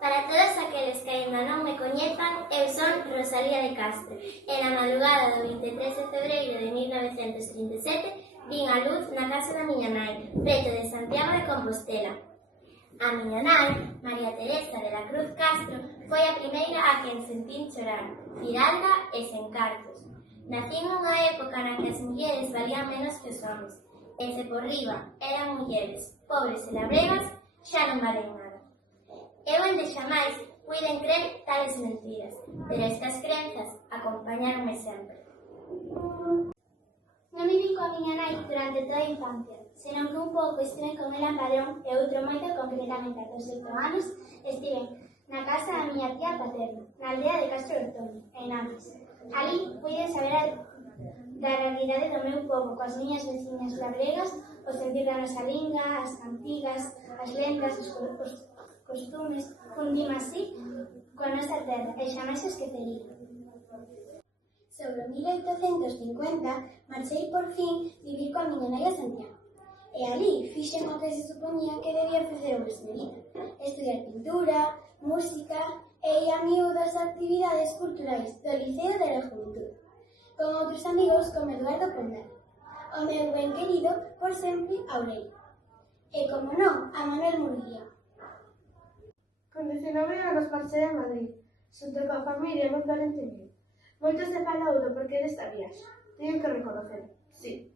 Para todos aqueles que aínda non me coñezan, eu son Rosalía de Castro e na madrugada do 23 de febreiro de 1937 vin a luz na casa da miña nai, preto de Santiago de Compostela. A miña nai, María Teresa de la Cruz Castro, foi a primeira a quen sentín chorar, firalga e sen cartos. Nacín nunha época na que as mulleres valían menos que os homens, e se por riba eran mulleres, pobres e labregas, xa non valen nada. Eu ende xamais puiden crer tales mentiras, pero estas crenzas acompañaronme sempre. Non viví coa miña nai durante toda a infancia, senón que un pouco estive con ela en Padrón e outro moito, concretamente aos 8 anos, estive na casa da miña tía paterna, na aldea de Castro Ortoño, en Ames. Ali puiden saber da realidade do meu povo, coas miñas veciñas labregas, o sentir da nosa linga, as cantigas, as lendas, os costumes, fundime así coa nosa terra e xamais esquecería. Sobre 1850, marchei por fin vivir coa miña nai a Santiago. E ali fixen o que se supoñía que debía facer unha señorita, estudiar pintura, música e ir a miúdas actividades culturais do Liceo de la Juventud, con outros amigos como Eduardo Pondal, o meu ben querido por sempre Aurelio, e, como non, a Manuel Murguía. Con 19 anos marchei a Madrid, xunto coa familia moi valente meu. Moito se falou do porqué desta viaxe. Teño que reconocer, sí.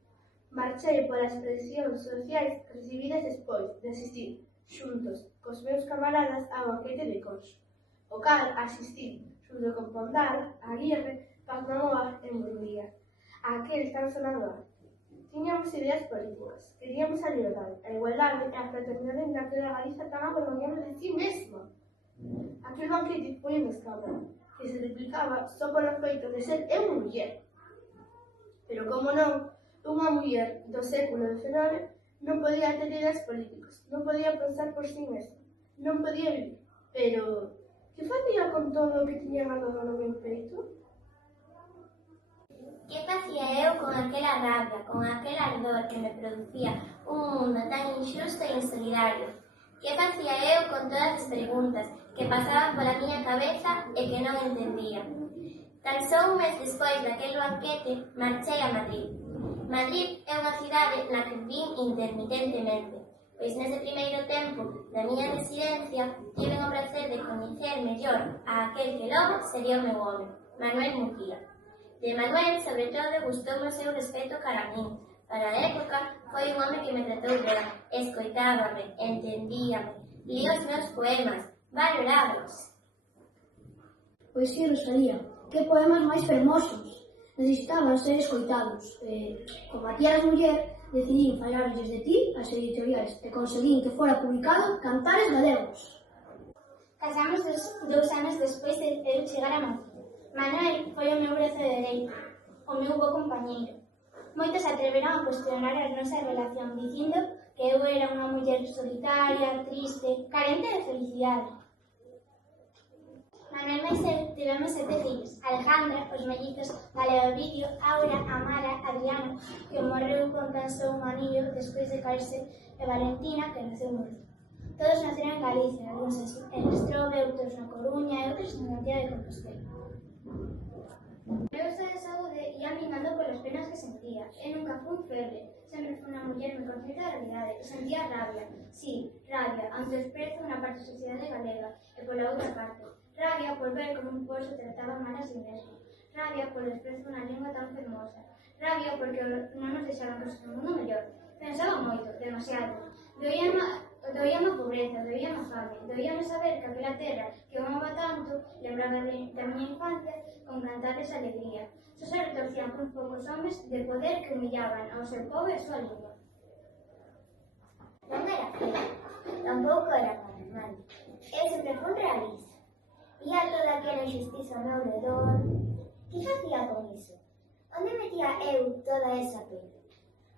Marchei polas presións sociais recibidas despois de asistir, xuntos cos meus camaradas, ao banquete de Conxo, o cal asistir, xunto con Pondal, Aguirre, Pazmamoa e Murguía, a aquel tan sonado ano. Tiñamos ideas políticas, queríamos a liberdade, a igualdade e a fraternidade na que a Galiza tan avergoñada de si mesma. Aquel banquete foi un escándalo, que se replicaba só polo feito de ser eu muller. Pero como non, unha muller do século XIX non podía ter ideas políticas, non podía pensar por si mesma, non podía vivir. Pero, que facía con todo o que tiña guardado no meu peito? Que facía eu con aquela rabia, con aquel ardor que me producía un mundo tan injusto e insolidario? Que facía eu con todas as preguntas que pasaban pola miña cabeza e que non entendía? Tan só un mes despois daquel banquete, marchei a Madrid. Madrid é unha cidade na que vin intermitentemente, pois nese primeiro tempo da miña residencia tiven o placer de coñecer mellor a aquel que logo sería o meu home, Manuel Murguía. De Manuel, sobre todo, gustoume o seu respeto cara a min. Para a época, foi un home que me tratou ben, escoitábame, entendíame, lía os meus poemas, valorábaos. Pois sí, Rosalía, que poemas máis fermosos. Necesitaban ser escoitados. Como a ti eras muller, decidín falarlles de ti as editoriais e conseguín que fora publicado Cantares Galegos. Casamos 2 anos despois de eu chegar a Madrid. Manuel foi o meu brazo dereito, o meu bo compañeiro. Moitos atreveron a cuestionar a nosa relación, dicindo que eu era unha muller solitaria, triste, carente de felicidade. Manuel e eu tivemos 7 fillos: Alejandra, os mellizos Galeo Ovidio, Aura, Amara, Adriano, que morreu con tan só un anillo despois de caerse, e Valentina, que naceu morto. Todos naceron en Galicia, algúns en Estrobe, outros na Coruña e outros en Santiago de Compostela. Meu estado de saúde ia minando polas penas que sentía. Eu nunca fui febre, sempre fui unha muller moi consciente da realidade e sentía rabia, sí, rabia, ante o desprezo na parte da sociedade galega e pola outra parte. Rabia por ver como un pozo trataba mal a si mesmo. Rabia por desprezo unha lingua tan fermosa. Rabia porque non nos deixaron construir un mundo mellor. Pensaba moito, demasiado. Doíame a pobreza, doíame a fame, doíame saber que aquela terra que eu amaba tanto lembraba da miña infancia con cantares de alegría. Só se retorcían uns poucos homes de poder que humillaban ao seu povo e a súa lingua. Non era fea, tampouco era normal. Eu sempre fui realista. Vía toda aquela injustiza ao meu redor. Que facía con iso? Onde metía eu toda esa pena?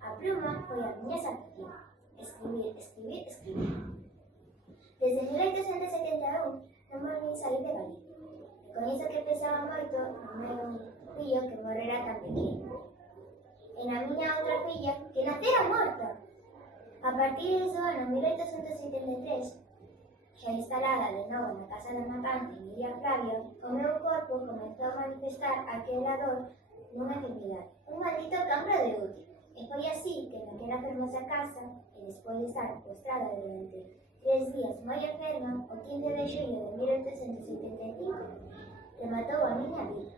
A pluma foi a miña salvación. Escribir, escribir, escribir. Desde 1871 non volví salir de Galicia. E con iso que pesaba moito o meu fillo que morrera tan pequeno. E na miña outra filla que nacera morta. A partir dese ano, 1873, Xa instalada de novo na casa da matanza en Illa Pravia, o meu corpo comezou a manifestar aquela dor nunha enfermidade, un maldito campro de útil. E foi así que naquela fermosa casa, e despois de estar postrada durante 3 días moi enferma, o 15 de xullo de 1875, rematou a miña vida.